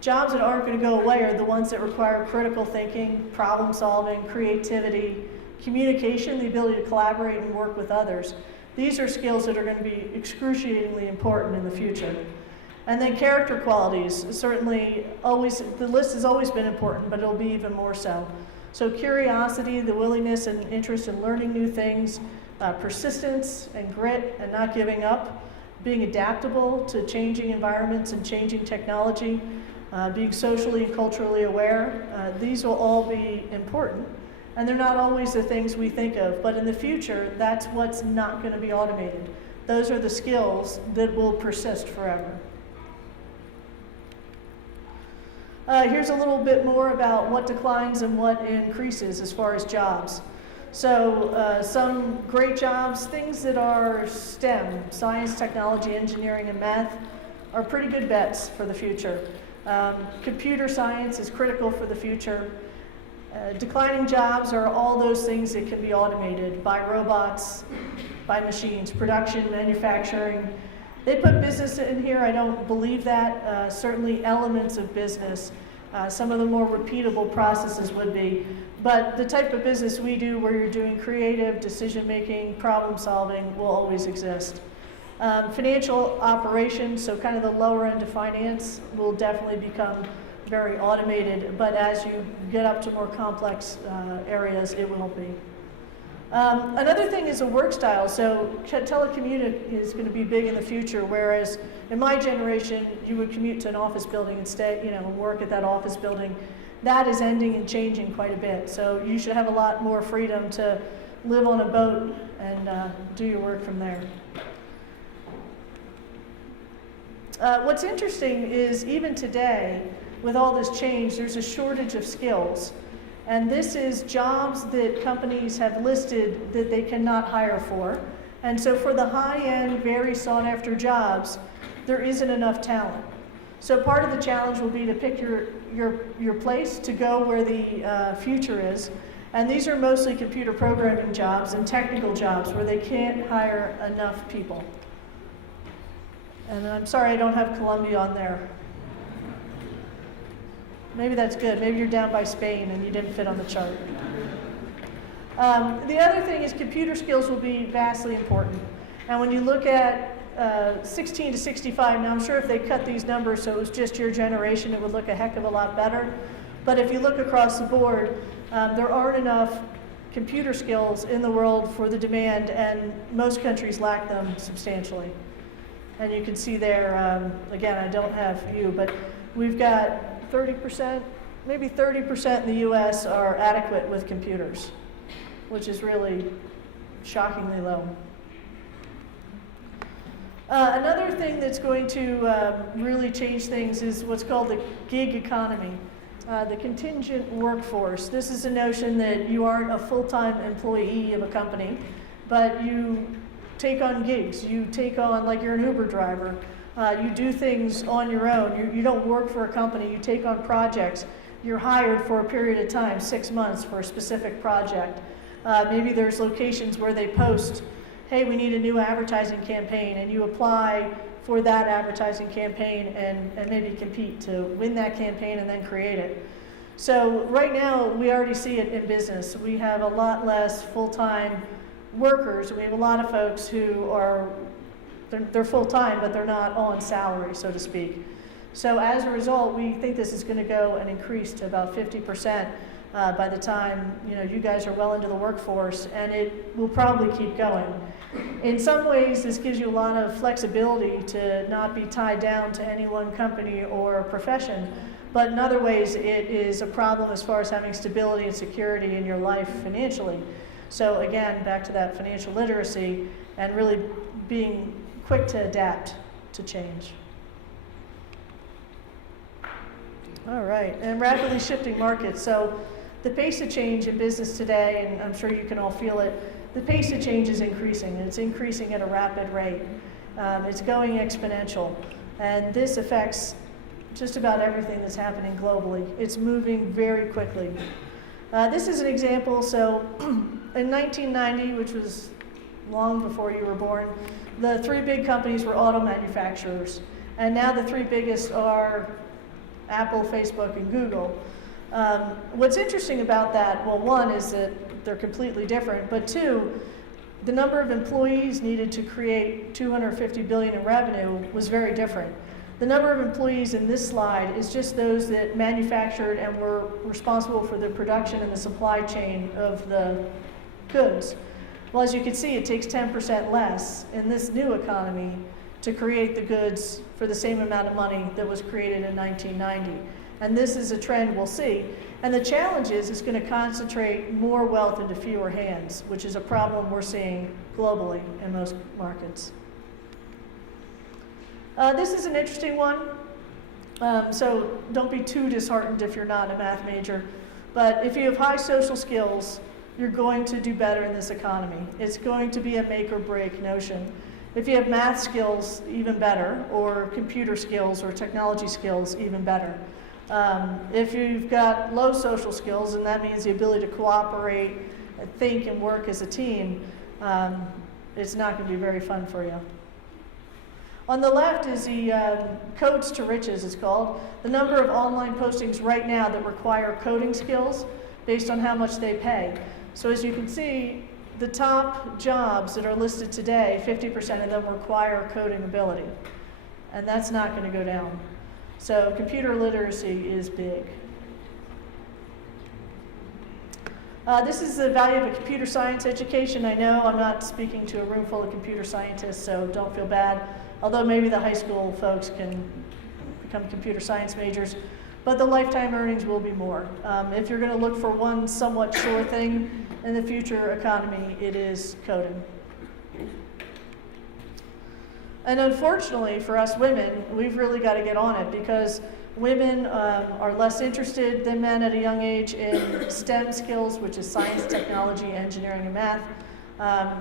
Jobs that aren't going to go away are the ones that require critical thinking, problem solving, creativity, communication, the ability to collaborate and work with others. These are skills that are going to be excruciatingly important in the future. And then character qualities, certainly always, the list has always been important, but it'll be even more so. So curiosity, the willingness and interest in learning new things, persistence and grit and not giving up, being adaptable to changing environments and changing technology, being socially and culturally aware. These will all be important. And they're not always the things we think of, but in the future, that's what's not going to be automated. Those are the skills that will persist forever. Here's a little bit more about what declines and what increases as far as jobs. So some great jobs, things that are STEM, science, technology, engineering, and math, are pretty good bets for the future. Computer science is critical for the future. Declining jobs are all those things that can be automated by robots, by machines, production, manufacturing. They put business in here. I don't believe that. Certainly elements of business. Some of the more repeatable processes would be. But the type of business we do where you're doing creative, decision-making, problem-solving will always exist. Financial operations, so kind of the lower end of finance, will definitely become very automated. But as you get up to more complex areas, it will be. Another thing is a work style. So telecommuting is going to be big in the future, whereas in my generation, you would commute to an office building and stay, and work at that office building. That is ending and changing quite a bit. So you should have a lot more freedom to live on a boat and do your work from there. What's interesting is even today, with all this change, there's a shortage of skills. And this is jobs that companies have listed that they cannot hire for. And so for the high-end, very sought-after jobs, there isn't enough talent. So part of the challenge will be to pick your place to go where the future is. And these are mostly computer programming jobs and technical jobs where they can't hire enough people. And I'm sorry I don't have Colombia on there. Maybe that's good. Maybe you're down by Spain and you didn't fit on the chart. The other thing is computer skills will be vastly important. And when you look at 16 to 65, now I'm sure if they cut these numbers so it was just your generation, it would look a heck of a lot better. But if you look across the board, there aren't enough computer skills in the world for the demand, and most countries lack them substantially. And you can see there, again, I don't have you, but we've got 30%, maybe 30% in the US are adequate with computers, which is really shockingly low. Another thing that's going to really change things is what's called the gig economy, the contingent workforce. This is a notion that you aren't a full-time employee of a company, but you take on gigs. You take on, like you're an Uber driver. You do things on your own. You don't work for a company. You take on projects. You're hired for a period of time, 6 months, for a specific project. Maybe there's locations where they post, hey, we need a new advertising campaign, and you apply for that advertising campaign and maybe compete to win that campaign and then create it. So right now, we already see it in business. We have a lot less full-time workers. We have a lot of folks who are they're full-time, but they're not on salary, so to speak. So as a result, we think this is going to go and increase to about 50% by the time you guys are well into the workforce, and it will probably keep going. In some ways, this gives you a lot of flexibility to not be tied down to any one company or profession, but in other ways, it is a problem as far as having stability and security in your life financially. So again, back to that financial literacy and really being quick to adapt to change. All right, and rapidly shifting markets. So the pace of change in business today, and I'm sure you can all feel it, the pace of change is increasing, and it's increasing at a rapid rate. It's going exponential, and this affects just about everything that's happening globally. It's moving very quickly. This is an example. So in 1990, which was long before you were born, the three big companies were auto manufacturers. And now the three biggest are Apple, Facebook, and Google. What's interesting about that, well, one is that they're completely different, but two, the number of employees needed to create $250 billion in revenue was very different. The number of employees in this slide is just those that manufactured and were responsible for the production and the supply chain of the goods. Well, as you can see, it takes 10% less in this new economy to create the goods for the same amount of money that was created in 1990. And this is a trend we'll see. And the challenge is it's going to concentrate more wealth into fewer hands, which is a problem we're seeing globally in most markets. This is an interesting one. So don't be too disheartened if you're not a math major. But if you have high social skills, you're going to do better in this economy. It's going to be a make or break notion. If you have math skills, even better, or computer skills or technology skills, even better. If you've got low social skills, and that means the ability to cooperate, think, and work as a team, it's not going to be very fun for you. On the left is the Codes to Riches, it's called. The number of online postings right now that require coding skills based on how much they pay. So as you can see, the top jobs that are listed today, 50% of them require coding ability. And that's not going to go down. So computer literacy is big. This is the value of a computer science education. I know I'm not speaking to a room full of computer scientists, so don't feel bad. Although maybe the high school folks can become computer science majors, but the lifetime earnings will be more. If you're going to look for one somewhat sure thing in the future economy, it is coding. And unfortunately for us women, we've really got to get on it because women are less interested than men at a young age in STEM skills, which is science, technology, engineering, and math.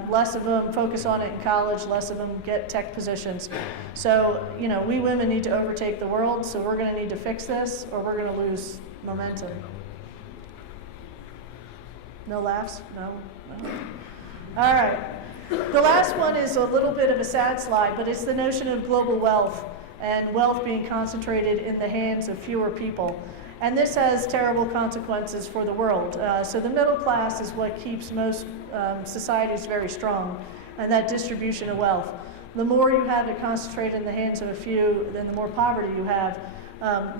Less of them focus on it in college, less of them get tech positions. So, you know, we women need to overtake the world, so we're going to need to fix this or we're going to lose momentum. No laughs? No? All right. The last one is a little bit of a sad slide, but it's the notion of global wealth and wealth being concentrated in the hands of fewer people. And this has terrible consequences for the world. So the middle class is what keeps most societies very strong, and that distribution of wealth. The more you have it concentrated in the hands of a few, then the more poverty you have,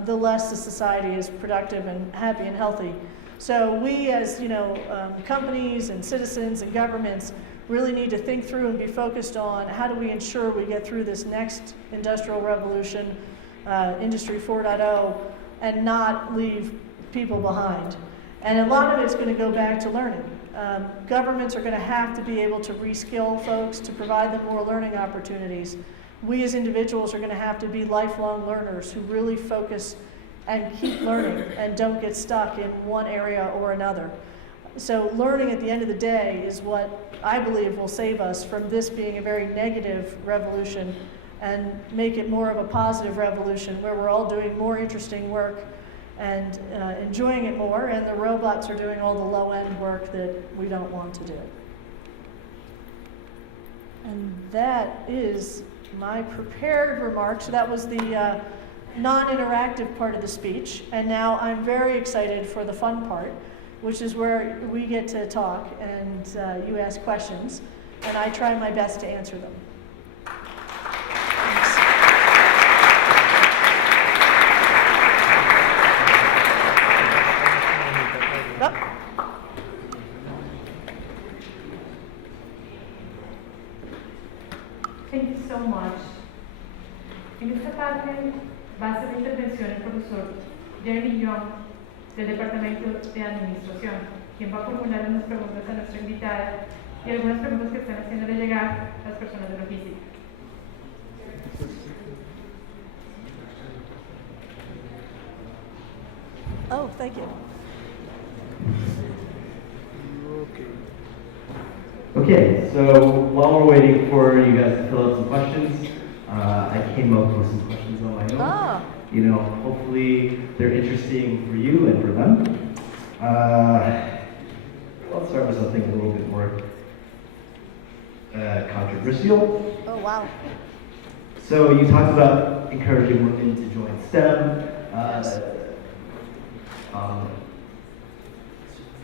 the less the society is productive and happy and healthy. So we as companies and citizens and governments really need to think through and be focused on how do we ensure we get through this next industrial revolution, Industry 4.0, and not leave people behind. And a lot of it's going to go back to learning. Governments are going to have to be able to reskill folks to provide them more learning opportunities. We as individuals are going to have to be lifelong learners who really focus and keep learning and don't get stuck in one area or another. So learning at the end of the day is what I believe will save us from this being a very negative revolution and make it more of a positive revolution where we're all doing more interesting work and enjoying it more, and the robots are doing all the low-end work that we don't want to do. And that is my prepared remarks. That was the non-interactive part of the speech, and now I'm very excited for the fun part, which is where we get to talk and you ask questions, and I try my best to answer them. Thanks. Oh. Thank you so much. En esta parte va a hacer la intervención el profesor Jeremy Young del Departamento de Administración, quien va a formular unas preguntas a nuestra invitada y algunas preguntas que están haciéndole llegar las personas de logística. Oh, thank you. Okay, so while we're waiting for you guys to fill out some questions, I came up with some questions on my own. Ah. You know, hopefully they're interesting for you and for them. I'll start with something a little bit more controversial. Oh, wow. So you talked about encouraging women to join STEM. Yes.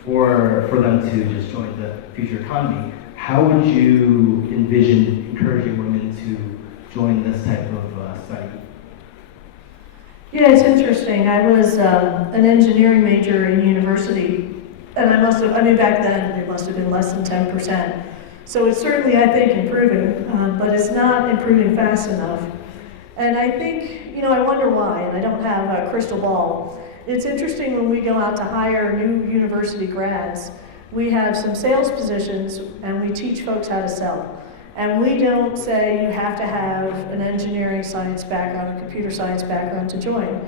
For them to just join the future economy, how would you envision encouraging women to join this type of study? Yeah, it's interesting. I was an engineering major in university, and I mean, back then it must have been less than 10%. So it's certainly, I think, improving, but it's not improving fast enough. And I think, I wonder why, and I don't have a crystal ball. It's interesting when we go out to hire new university grads, we have some sales positions and we teach folks how to sell. And we don't say you have to have an engineering science background, a computer science background to join.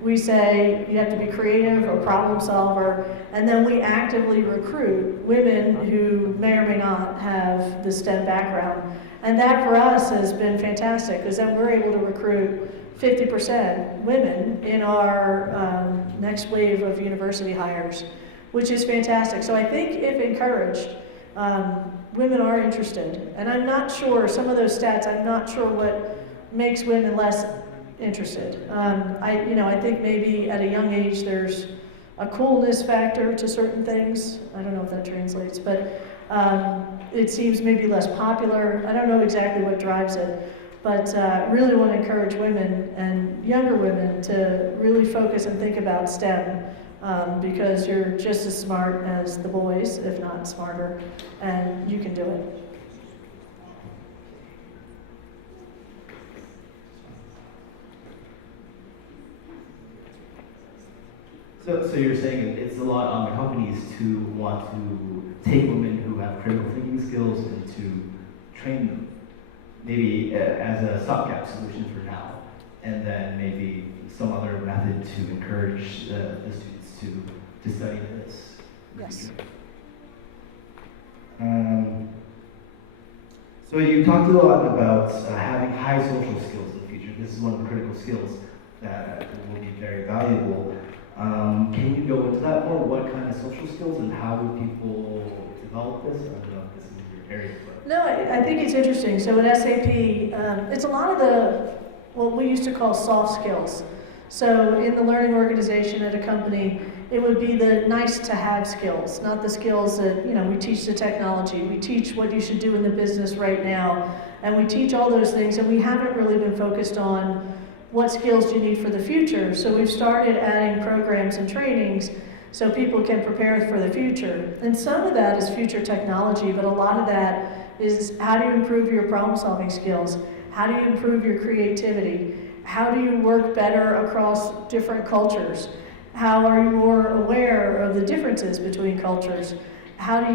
We say you have to be creative or problem solver, and then we actively recruit women who may or may not have the STEM background. And that for us has been fantastic, because then we're able to recruit 50% women in our next wave of university hires, which is fantastic. So I think if encouraged, women are interested. And I'm not sure, some of those stats, I'm not sure what makes women less interested. I think maybe at a young age there's a coolness factor to certain things. I don't know if that translates, but it seems maybe less popular. I don't know exactly what drives it, but really want to encourage women and younger women to really focus and think about STEM, because you're just as smart as the boys, if not smarter, and you can do it. So you're saying it's a lot on the companies to want to take women who have critical thinking skills and to train them, maybe as a stopgap solution for now, and then maybe some other method to encourage the students to study this. Yes. So you talked a lot about having high social skills in the future. This is one of the critical skills that will be very valuable. Can you go into that more? What kind of social skills and how would people develop this? I don't know if this is your area. But. No, I think it's interesting. So at SAP, it's a lot of what we used to call soft skills. So in the learning organization at a company, it would be the nice to have skills, not the skills that, we teach the technology, we teach what you should do in the business right now, and we teach all those things, and we haven't really been focused on what skills do you need for the future. So we've started adding programs and trainings so people can prepare for the future. And some of that is future technology, but a lot of that is how do you improve your problem solving skills? How do you improve your creativity? How do you work better across different cultures? How are you more aware of the differences between cultures? How do you